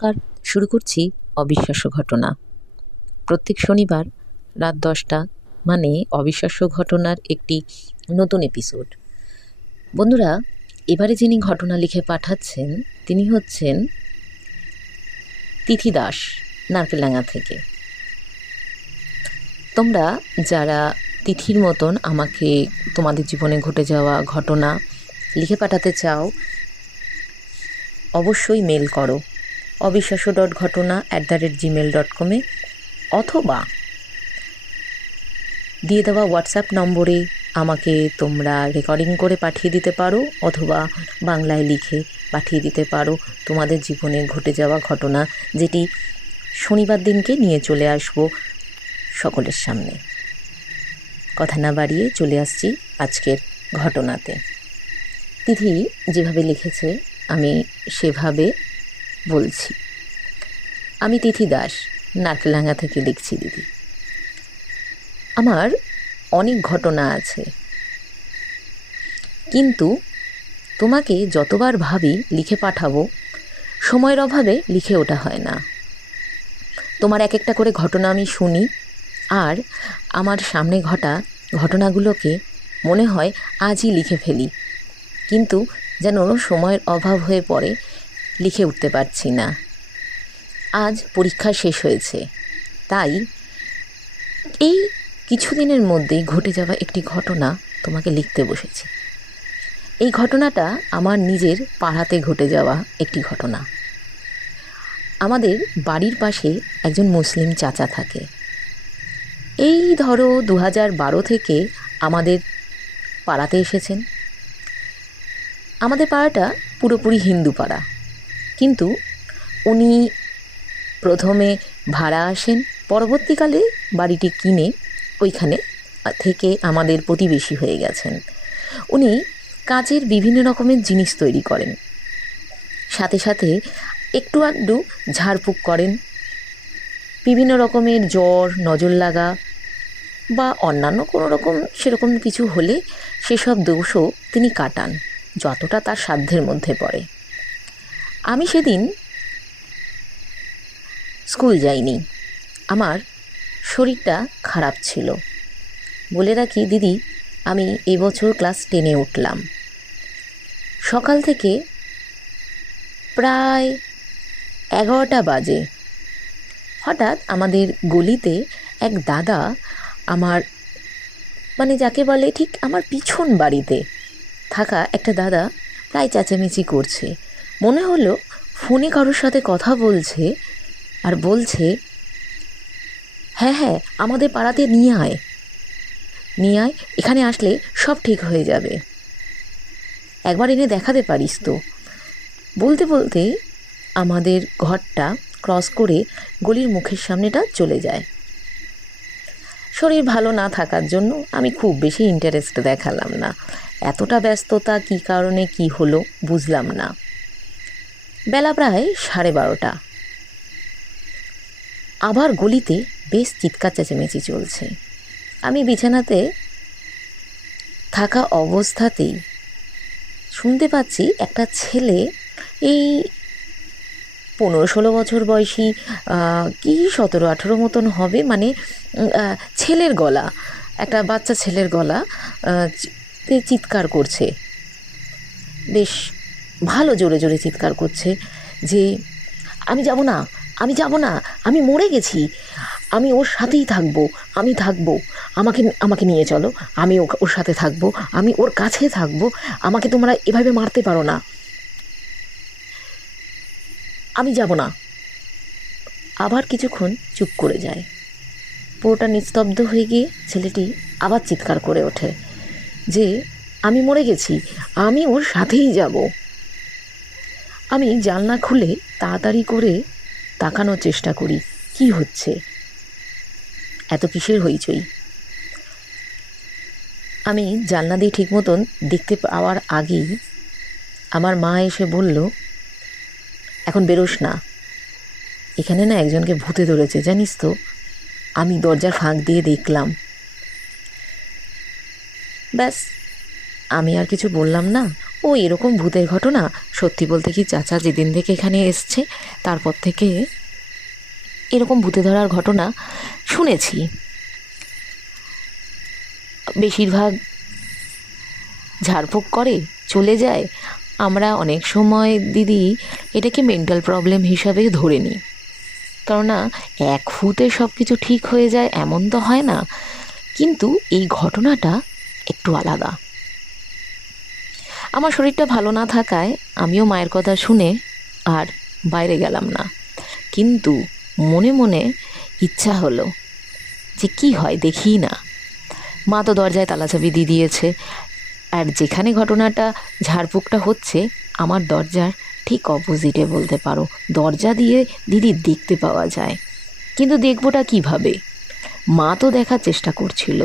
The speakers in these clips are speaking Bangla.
নমস্কার, শুরু করছি অবিশ্বাস্য ঘটনা। প্রত্যেক শনিবার রাত 10টা মানে অবিশ্বাস্য ঘটনার একটি নতুন এপিসোড। বন্ধুরা, এবারে যিনি ঘটনা লিখে পাঠাচ্ছেন তিনি হচ্ছেন তিথি দাস, নারকেলডাঙ্গা থেকে। তোমরা যারা তিথির মতন আমাকে তোমাদের জীবনে ঘটে যাওয়া ঘটনা লিখে পাঠাতে চাও, অবশ্যই মেল করো অবিশ্বাস্য.ঘটনা@gmail.com অথবা দিয়ে দেওয়া হোয়াটসঅ্যাপ নম্বরে আমাকে তোমরা রেকর্ডিং করে পাঠিয়ে দিতে পারো, অথবা বাংলায় লিখে পাঠিয়ে দিতে পারো তোমাদের জীবনে ঘটে যাওয়া ঘটনা, যেটি শনিবার দিনকে নিয়ে চলে আসবো সকলের সামনে। কথা না বাড়িয়ে চলে আসছি আজকের ঘটনাতে। তিথি যেভাবে লিখেছে আমি সেভাবে বলছি। আমি তিথি দাস, নারকেলডাঙ্গা থেকে লিখছি। দিদি, আমার অনেক ঘটনা আছে, কিন্তু তোমাকে যতবার ভাবি লিখে পাঠাবো, সময়ের অভাবে লিখে ওঠা হয় না। তোমার এক একটা করে ঘটনা আমি শুনি, আর আমার সামনে ঘটা ঘটনাগুলোকে মনে হয় আজই লিখে ফেলি, কিন্তু যেন সময়ের অভাব হয়ে পড়ে লিখে উঠতে পারছি না। আজ পরীক্ষা শেষ হয়েছে, তাই এই কিছুদিনের মধ্যেই ঘটে যাওয়া একটি ঘটনা তোমাকে লিখতে বসেছি। এই ঘটনাটা আমার নিজের পাড়াতে ঘটে যাওয়া একটি ঘটনা। আমাদের বাড়ির পাশে একজন মুসলিম চাচা থাকে। এই ধরো 2012 থেকে আমাদের পাড়াতে এসেছেন। আমাদের পাড়াটা পুরোপুরি হিন্দু পাড়া, কিন্তু উনি প্রথমে ভাড়া আসেন, পরবর্তীকালে বাড়িটি কিনে ওইখানে থেকে আমাদের প্রতিবেশী হয়ে গেছেন। উনি কাঁচের বিভিন্ন রকমের জিনিস তৈরি করেন, সাথে সাথে একটু আধটু ঝাড়ফুঁক করেন। বিভিন্ন রকমের জ্বর, নজর লাগা বা অন্যান্য কোনো রকম সেরকম কিছু হলে সেসব দোষও তিনি কাটান, যতটা তার সাধ্যের মধ্যে পড়ে। আমি সেদিন স্কুল যাইনি, আমার শরীরটা খারাপ ছিল। বলে রাখি দিদি, আমি এবছর ক্লাস 10-এ উঠলাম। সকাল থেকে প্রায় 11টা বাজে হঠাৎ আমাদের গলিতে এক দাদা, আমার মানে যাকে বলে ঠিক আমার পিছন বাড়িতে থাকা একটা দাদা, প্রায় চেঁচামেচি করছে। মনে হলো ফোনে কারোর সাথে কথা বলছে, আর বলছে, হ্যাঁ হ্যাঁ আমাদের পাড়াতে নিয়ে আয়, এখানে আসলে সব ঠিক হয়ে যাবে, একবার এনে দেখাতে পারিস তো। বলতে বলতে আমাদের ঘরটা ক্রস করে গলির মুখের সামনেটা চলে যায়। শরীর ভালো না থাকার জন্য আমি খুব বেশি ইন্টারেস্ট দেখালাম না। এতটা ব্যস্ততা কী কারণে কি হলো বুঝলাম না। বেলা প্রায় 12:30। আবার গলিতে বেশ চিৎকার চেঁচামেচি চলছে। আমি বিছানাতে থাকা অবস্থাতেই শুনতে পাচ্ছি একটা ছেলে, এই 15-16 বছর বয়সী, কি 17-18 মতন হবে, মানে ছেলের গলা, একটা বাচ্চা ছেলের গলা চিৎকার করছে, বেশ ভালো জোরে জোরে চিৎকার করছে যে আমি যাব না, আমি যাব না, আমি মরে গেছি, আমি ওর সাথেই থাকবো, আমি থাকবো, আমাকে নিয়ে চলো, আমি ওর সাথে থাকবো, আমি ওর কাছে থাকবো, আমাকে তোমরা এভাবে মারতে পারো না, আমি যাব না। আবার কিছুক্ষণ চুপ করে যায়, পুরোটা নিস্তব্ধ হয়ে গিয়ে ছেলেটি আবার চিৎকার করে ওঠে যে আমি মরে গেছি, আমি ওর সাথেই যাব। আমি জানলা খুলে তাড়াতাড়ি করে তাকানোর চেষ্টা করি কি হচ্ছে, এত কিসের হইচই। আমি জানলা দিয়ে ঠিক মতন দেখতে পাওয়ার আগেই আমার মা এসে বলল, এখন বেরোস না, এখানে না একজনকে ভূতে ধরেছে জানিস তো। আমি দরজার ফাঁক দিয়ে দেখলাম। ব্যাস, আমি আর কিছু বললাম না, ও ও এরকম ভূতের ঘটনা সত্যি বলতে কি চাচা যেদিন থেকে এখানে এসছে তারপর থেকে এরকম ভূতে ধরার ঘটনা শুনেছি। বেশিরভাগ ঝাড়ফুঁক করে চলে যায়। আমরা অনেক সময় দিদি এটাকে মেন্টাল প্রবলেম হিসাবে ধরে নিই, কেননা এক ফুতে সব কিছু ঠিক হয়ে যায় এমন তো হয় না। কিন্তু এই ঘটনাটা একটু আলাদা। আমার শরীরটা ভালো না থাকায় আমিও মায়ের কথা শুনে আর বাইরে গেলাম না, কিন্তু মনে মনে ইচ্ছা হলো যে কি হয় দেখি না। মা তো দরজায় তালাচাবি দিয়ে দিয়েছে, আর যেখানে ঘটনাটা ঝাড়ফুঁকটা হচ্ছে আমার দরজার ঠিক অপোজিটে বলতে পারো। দরজা দিয়ে দিদি দেখতে পাওয়া যায়, কিন্তু দেখবোটা কিভাবে? মা তো দেখার চেষ্টা করছিল,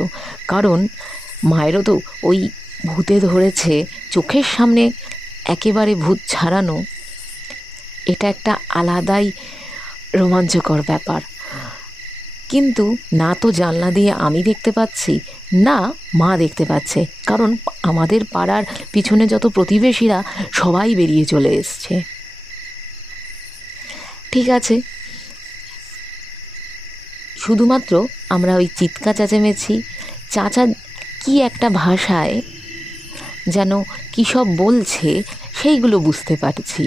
কারণ মায়েরও তো ওই ভূতে ধরেছে চোখের সামনে, একেবারে ভূত ছাড়ানো। এটা একটা আলাদাই রোমাঞ্চকর ব্যাপার। কিন্তু না তো জানলা দিয়ে আমি দেখতে পাচ্ছি, না মা দেখতে পাচ্ছে, কারণ আমাদের পাড়ার পিছনে যত প্রতিবেশীরা সবাই বেরিয়ে চলে এসছে। ঠিক আছে, শুধুমাত্র আমরা ওই চিৎকার চেঁচেমেচি, চাচা কি একটা ভাষায় যেন কী সব বলছে সেইগুলো বুঝতে পারছি।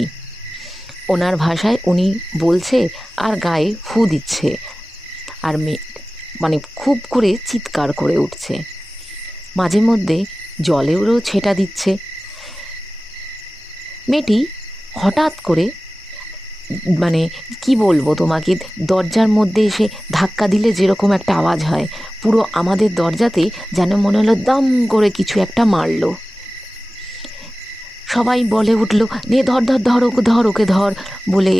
ওনার ভাষায় উনি বলছে আর গায়ে ফু দিচ্ছে, আর মানে খুব করে চিৎকার করে উঠছে, মাঝে মধ্যে জলেরও ছেটা দিচ্ছে। মেয়েটি হঠাৎ করে মানে কি বলবো তোমাকে, দরজার মধ্যে এসে ধাক্কা দিলে যেরকম একটা আওয়াজ হয়, পুরো আমাদের দরজাতে যেন মনে হলো দাম করে কিছু একটা মারলো। সবাই বলে উঠলো, নে ধর ধর ধর, ওকে ধর, ওকে ধর বলে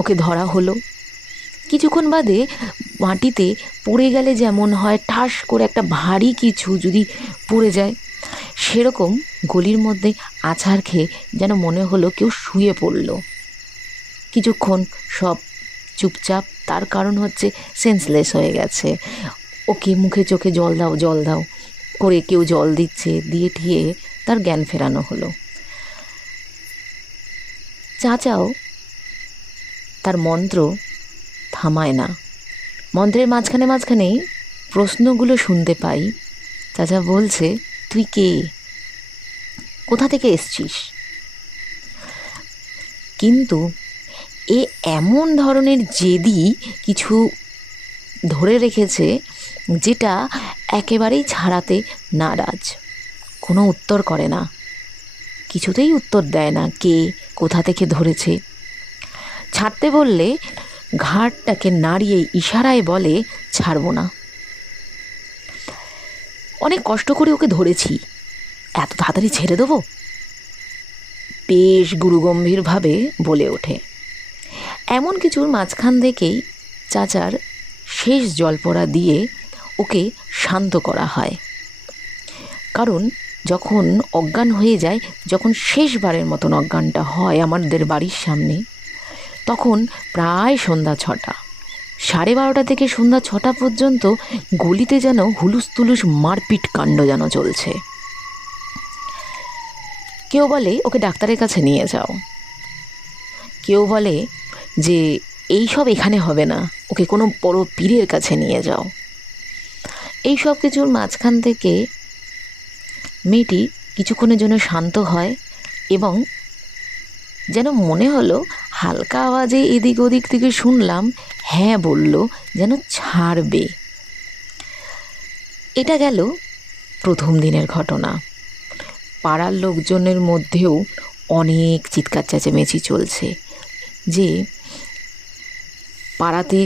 ওকে ধরা হলো। কিছুক্ষণ বাদে মাটিতে পড়ে গেলে যেমন হয় ঠাস করে একটা ভারী কিছু যদি পড়ে যায়, সেরকম গলির মধ্যে আছাড় খেয়ে যেন মনে হলো কেউ শুয়ে পড়লো। কিছুক্ষণ সব চুপচাপ, তার কারণ হচ্ছে সেন্সলেস হয়ে গেছে। ওকে মুখে চোখে জল দাও জল দাও করে কেউ জল দিচ্ছে, দিয়ে ঠিয়ে তার জ্ঞান ফেরানো হলো। চাচাও তার মন্ত্র থামায় না। মন্ত্রের মাঝখানে মাঝখানেই প্রশ্নগুলো শুনতে পাই। চাচা বলছে, তুই কে, কোথা থেকে এসছিস? কিন্তু এ এমন ধরনের জেদি কিছু ধরে রেখেছে যেটা একেবারেই ছাড়াতে নারাজ। কোনো উত্তর করে না, কিছুতেই উত্তর দেয় না কে কোথা থেকে ধরেছে। ছাড়তে বললে ঘাড়টাকে নাড়িয়ে ইশারায় বলে ছাড়বো না। অনেক কষ্ট করে ওকে ধরেছি, এত তাড়াতাড়ি ছেড়ে দেবো? বেশ গুরুগম্ভীরভাবে বলে ওঠে। এমন কিছুর মাঝখান থেকেই চাচার শেষ জলপড়া দিয়ে ওকে শান্ত করা হয়। কারণ যখন অজ্ঞান হয়ে যায়, যখন শেষবারের মতন অজ্ঞানটা হয় আমাদের বাড়ির সামনে, তখন প্রায় সন্ধ্যা 6টা, 12:30 থেকে সন্ধ্যা 6টা পর্যন্ত গলিতে যেন হুলুস তুলুস মারপিট কাণ্ড যেন চলছে। কেউ বলে ওকে ডাক্তারের কাছে নিয়ে যাও, কেউ বলে যে এই সব এখানে হবে না, ওকে কোনো বড় পীরের কাছে নিয়ে যাও। এই সব কিছুর মাঝখান থেকে মেয়েটি কিছুক্ষণের জন্য শান্ত হয় এবং যেন মনে হলো হালকা আওয়াজে এদিক ওদিক থেকে শুনলাম হ্যাঁ বলল, যেন ছাড়বে। এটা গেল প্রথম দিনের ঘটনা। পাড়ার লোকজনের মধ্যেও অনেক চিৎকার চেঁচামেচি চলছে যে পাড়াতে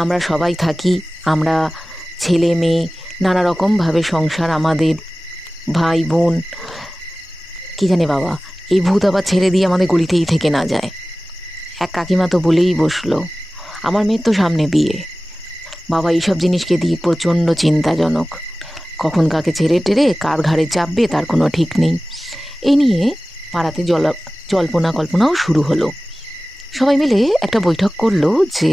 আমরা সবাই থাকি, আমরা ছেলে মেয়ে নানা রকমভাবে সংসার, আমাদের ভাই বোন, কী জানে বাবা, এই ভূত আবার ছেড়ে দিয়ে আমাদের গলিতেই থেকে না যায়। এক কাকিমা তো বলেই বসলো, আমার মেয়ের তো সামনে বিয়ে, বাবা এইসব জিনিসকে দিয়ে প্রচণ্ড চিন্তাজনক, কখন কাকে ছেড়ে টেরে কার ঘাড়ে চাপবে তার কোনো ঠিক নেই। এই নিয়ে পাড়াতে জল্পনা কল্পনাও শুরু হলো। সবাই মিলে একটা বৈঠক করলো যে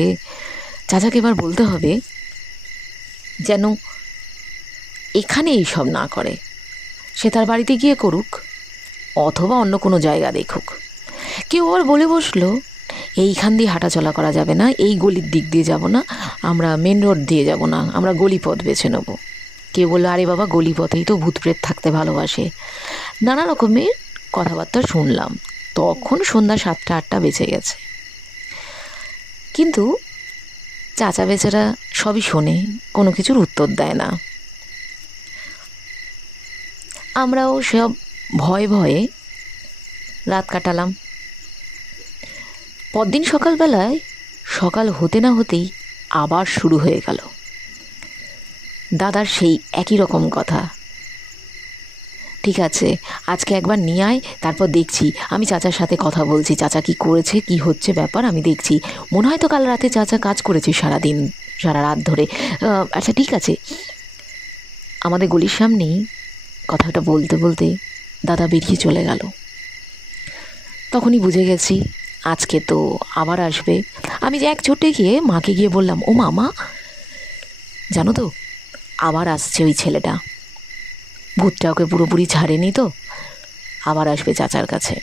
চাচাকে এবার বলতে হবে যেন এখানে এইসব না করে, সে তার বাড়িতে গিয়ে করুক, অথবা অন্য কোনো জায়গা দেখুক। কেউ আবার বলে বসলো, এইখান দিয়ে হাঁটাচলা করা যাবে না, এই গলির দিক দিয়ে যাব না, আমরা মেন রোড দিয়ে যাব না, আমরা গলিপথ বেছে নেব। কেউ বললো, আরে বাবা, গলিপথেই তো ভূত প্রেত থাকতে ভালোবাসে। নানা রকমের কথাবার্তা শুনলাম। তখন সন্ধ্যা 7টা-8টা বেঁচে গেছে। কিন্তু চাচা বেচারা সবই শোনে, কোনো কিছুর উত্তর দেয় না। আমরাও সব ভয়ে ভয়ে রাত কাটালাম। পরদিন সকালবেলায় সকাল হতে না হতেই আবার শুরু হয়ে গেল দাদার সেই একই রকম কথা। ঠিক আছে, আজকে একবার নিয়ে আয়, তারপর দেখছি। আমি চাচার সাথে কথা বলছি, চাচা কি করেছে, কি হচ্ছে ব্যাপার আমি দেখছি। মনে হয় তো কাল রাতে চাচা কাজ করেছে সারাদিন, সারা রাত ধরে। আচ্ছা ঠিক আছে। আমাদের গলির সামনেই কথাটা বলতে বলতে দাদা বেরিয়ে চলে গেল। তখনই বুঝে গেছি আজকে তো আবার আসবে। আমি যে এক ছোটে গিয়ে মাকে গিয়ে বললাম, ও মামা, জানো তো আবার আসছে ওই ছেলেটা, ভূতটা ওকে পুরোপুরি ছাড়েনি তো, আবার আসবে চাচার কাছে।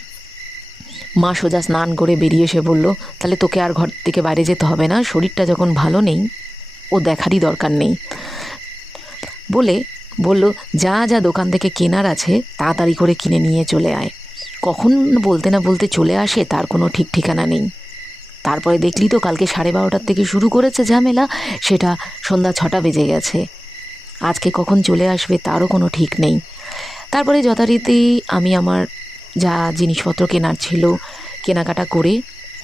মা সোজা স্নান করে বেরিয়ে এসে বলল, তাহলে তোকে আর ঘর থেকে বাইরে যেতে হবে না, শরীরটা যখন ভালো নেই ও দেখারই দরকার নেই বলে বলল, যা যা দোকান থেকে কেনার আছে তাড়াতাড়ি করে কিনে নিয়ে চলে আয়। কখন বলতে না বলতে চলে আসে তার কোনো ঠিক ঠিকানা নেই। তারপরে দেখলি তো কালকে 12:30টার থেকে শুরু করেছে ঝামেলা, সেটা সন্ধ্যা 6টা বেজে গেছে। আজকে কখন চলে আসবে তারও কোনো ঠিক নেই। তারপরে যথারীতি আমি আমার যা জিনিসপত্র কেনার ছিল কেনাকাটা করে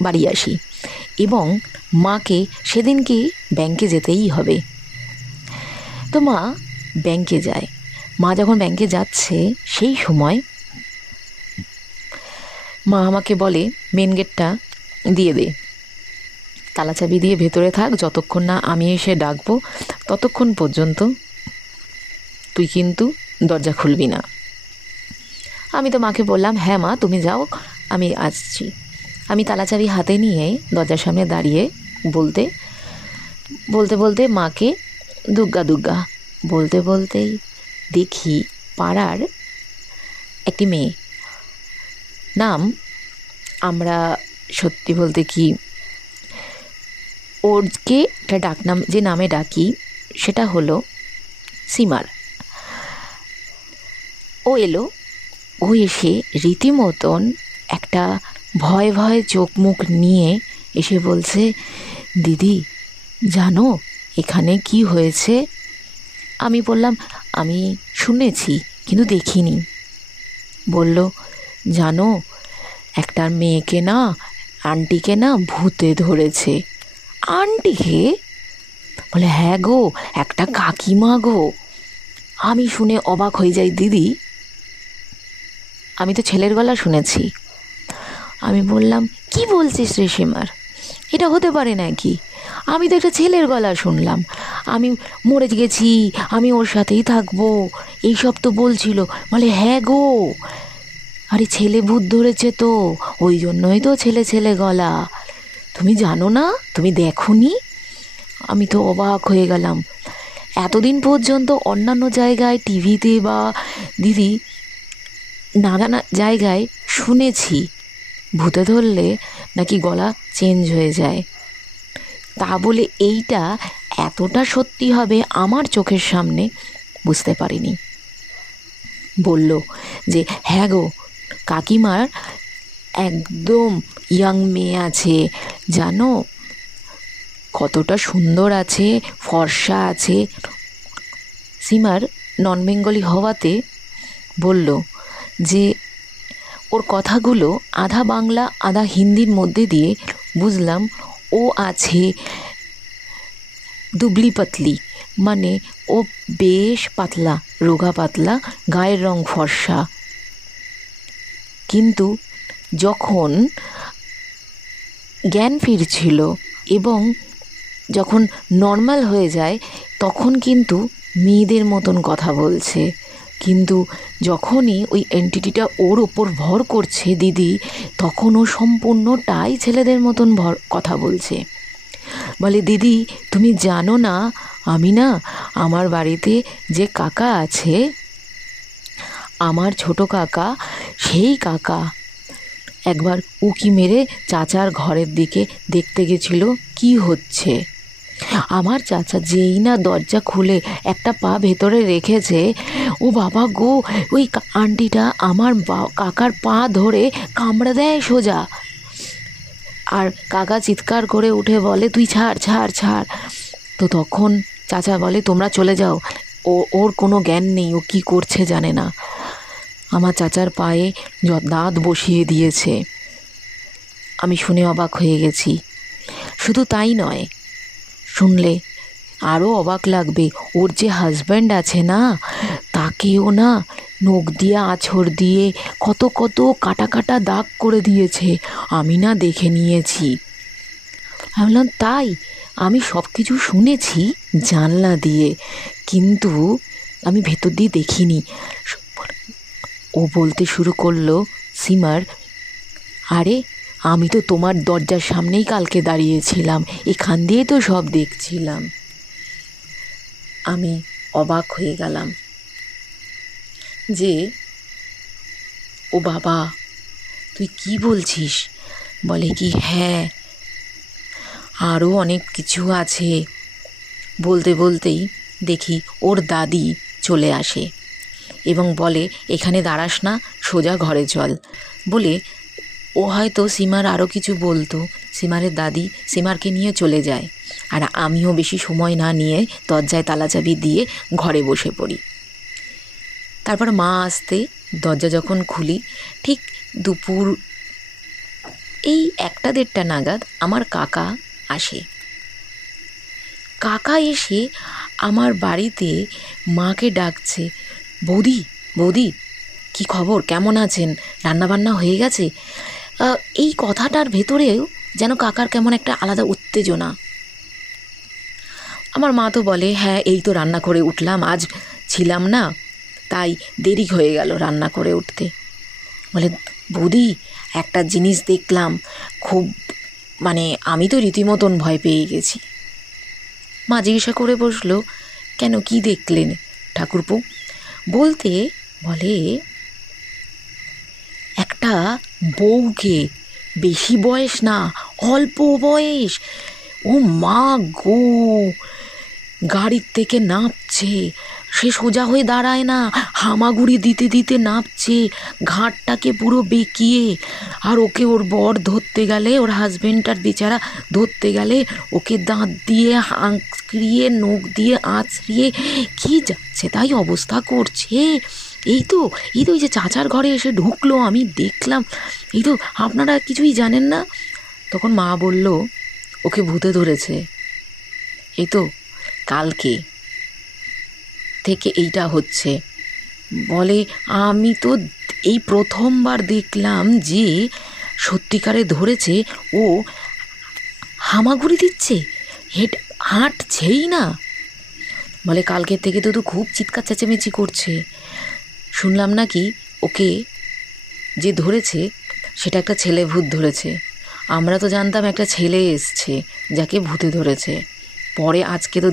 বাড়ি আসি, এবং মাকে সেদিনকে ব্যাংকে যেতেই হবে। তো মা ব্যাংকে যায়। মা যখন ব্যাংকে যাচ্ছে সেই সময় মা আমাকে বলে, মেন গেটটা দিয়ে দে, তালা চাবি দিয়ে ভেতরে থাক, যতক্ষণ না আমি এসে ডাকবো ততক্ষণ পর্যন্ত তুই কিন্তু দরজা খুলবি না। আমি তো মাকে বললাম, হ্যাঁ মা তুমি যাও, আমি আসছি। আমি তালা চাবি হাতে নিয়ে দরজার সামনে দাঁড়িয়ে বলতে বলতে বলতে মাকে দুগ্গা দুগ্গা বলতে বলতেই দেখি পাড়ার একটি মেয়ে, নাম আমরা সত্যি বলতে কি ওরকে একটা ডাকনাম যে নামে ডাকি সেটা হলো সিমার। ও এলো, ও এসে রীতিমতন একটা ভয় ভয় চোখ মুখ নিয়ে এসে বলছে, দিদি জানো এখানে কি হয়েছে? আমি বললাম, আমি শুনেছি কিন্তু দেখিনি। বলল, জানো একটা মেয়েকে না, আন্টিকে না ভূতে ধরেছে। আন্টিকে? বলে, হ্যাঁ গো, একটা কাকিমা গো। আমি শুনে অবাক হয়ে যাই, দিদি আমি তো ছেলের গলা শুনেছি। আমি বললাম, কি বলছিস রে সীমার, এটা হতে পারে নাকি? আমি তো একটা ছেলের গলা শুনলাম, আমি মরে গেছি, আমি ওর সাথেই থাকবো, এইসব তো বলছিল। বলে, হ্যাঁ গো, আরে ছেলে ভূত ধরেছে তো, ওই জন্যই তো ছেলে ছেলে গলা। তুমি জানো না, তুমি দেখোনি? আমি তো অবাক হয়ে গেলাম। এতদিন পর্যন্ত অন্যান্য জায়গায় টিভিতে বা দিদি নানা জায়গায় শুনেছি ভূতে ধরলে নাকি গলা চেঞ্জ হয়ে যায়, তা বলে এইটা এতটা সত্যি হবে আমার চোখের সামনে বুঝতে পারিনি। বলল যে, হ্যাঁ গো, কাকিমার একদম ইয়াং মেয়ে আছে, জানো কতটা সুন্দর আছে, ফর্সা আছে। সীমার নন বেঙ্গলি হওয়াতে বলল যে, ওর কথাগুলো আধা বাংলা আধা হিন্দির মধ্যে দিয়ে বুঝলাম ও আছে দুবলি পাতলি, মানে ও বেশ পাতলা, রোগা পাতলা, গায়ের রং ফর্সা। কিন্তু যখন জ্ঞান ফিরছিল এবং যখন নর্মাল হয়ে যায় তখন কিন্তু মেয়েদের মতন কথা বলছে, কিন্তু যখনই ওই এন্টিটিটা ওর ওপর ভর করছে দিদি, তখন ও সম্পূর্ণটাই ছেলেদের মতন কথা বলছে। বলে, দিদি তুমি জানো না, আমি না আমার বাড়িতে যে কাকা আছে, আমার ছোট কাকা, সে সেই কাকা একবার উকি মেরে চাচার ঘরের দিকে দেখতে গেছিল কি হচ্ছে। আমার চাচা যেই না দরজা খুলে একটা পা ভেতরে রেখেছে, ও বাবা গো, ওই আন্টিটা আমার কাকার পা ধরে কামড়ে দেয় সোজা। আর কাকা চিৎকার করে উঠে বলে, তুই ছাড় ছাড় ছাড়। তো তখন চাচা বলে, তোমরা চলে যাও, ওর কোনো জ্ঞান নেই, ও কি করছে জানে না। আমার চাচার পায়ে দাঁত বসিয়ে দিয়েছে। আমি শুনে অবাক হয়ে গেছি। শুধু তাই নয়, শুনলে আরও অবাক লাগবে, ওর যে হাজব্যান্ড আছে না, তাকেও না নখ দিয়ে আঁচড় দিয়ে কত কত কাটা কাটা দাগ করে দিয়েছে। আমি না দেখে নিয়েছি। আমি বললাম, তাই? আমি সব কিছু শুনেছি জানলা দিয়ে, কিন্তু আমি ভেতর দিয়ে দেখিনি। ও বলতে শুরু করলো, সীমার, আরে আমি তো তোমার দরজার সামনেই কালকে দাঁড়িয়েছিলাম, এখান দিয়ে তো সব দেখছিলাম। আমি অবাক হয়ে গেলাম যে, ও বাবা, তুই কি বলছিস? বলে কি, হ্যাঁ আরও অনেক কিছু আছে। বলতে বলতেই দেখি ওর দাদি চলে আসে এবং বলে, এখানে দাঁড়াস না, সোজা ঘরে চল। বলে ও হয়তো সীমার আরও কিছু বলতো, সীমারের দাদি সীমারকে নিয়ে চলে যায়। আর আমিও বেশি সময় না নিয়ে দরজায় তালাচাবি দিয়ে ঘরে বসে পড়ি। তারপর মা আসতে দরজা যখন খুলি, ঠিক দুপুর এই 1-1:30 নাগাদ আমার কাকা আসে। কাকা এসে আমার বাড়িতে মাকে ডাকছে, বৌদি বৌদি, কি খবর, কেমন আছেন, রান্নাবান্না হয়ে গেছে? এই কথাটার ভেতরেও যেন কাকার কেমন একটা আলাদা উত্তেজনা। আমার মা তো বলে, হ্যাঁ এই তো রান্না করে উঠলাম, আজ ছিলাম না, তাই দেরি হয়ে গেল রান্না করে উঠতে। বলে, বৌদি একটা জিনিস দেখলাম, খুব আমি তো রীতিমতন ভয় পেয়ে গেছি। মা জিজ্ঞাসা করে বসলো, কেন, কি দেখলেন ঠাকুরপো? বলতে বলে, একটা বউকে, বেশি বয়স না, অল্প বয়স, ও মা গো, গাড়ির থেকে নামছে, সে সোজা হয়ে দাঁড়ায় না, হামাগুড়ি দিতে দিতে নামছে, ঘাটটাকে পুরো বেঁকিয়ে। আর ওকে ওর বর ধরতে গেলে, ওর হাজবেন্ডটার বেচারা ধরতে গেলে, ওকে দাঁত দিয়ে হাঁকড়িয়ে নখ দিয়ে আঁচড়িয়ে কি যাচ্ছে তাই অবস্থা করছে। এই তো এই যে চাচার ঘরে এসে ঢুকলো, আমি দেখলাম। এই তো, আপনারা কিছুই জানেন না? তখন মা বলল, ওকে ভূতে ধরেছে, এই তো কালকে থেকে এইটা হচ্ছে। বলে, আমি তো এই প্রথমবার দেখলাম যে সত্যিকারে ধরেছে, ও হামাগুড়ি দিচ্ছে, হাঁটছেই না। বলে, কালকের থেকে তো খুব চিৎকার চেঁচামেচি করছে। শুনলাম নাকি ওকে যে ধরেছে সেটা একটা ছেলে ভূত ধরেছে। আমরা তো জানতাম একটা ছেলে এসছে যাকে ভূতে ধরেছে, পরে আজকে তো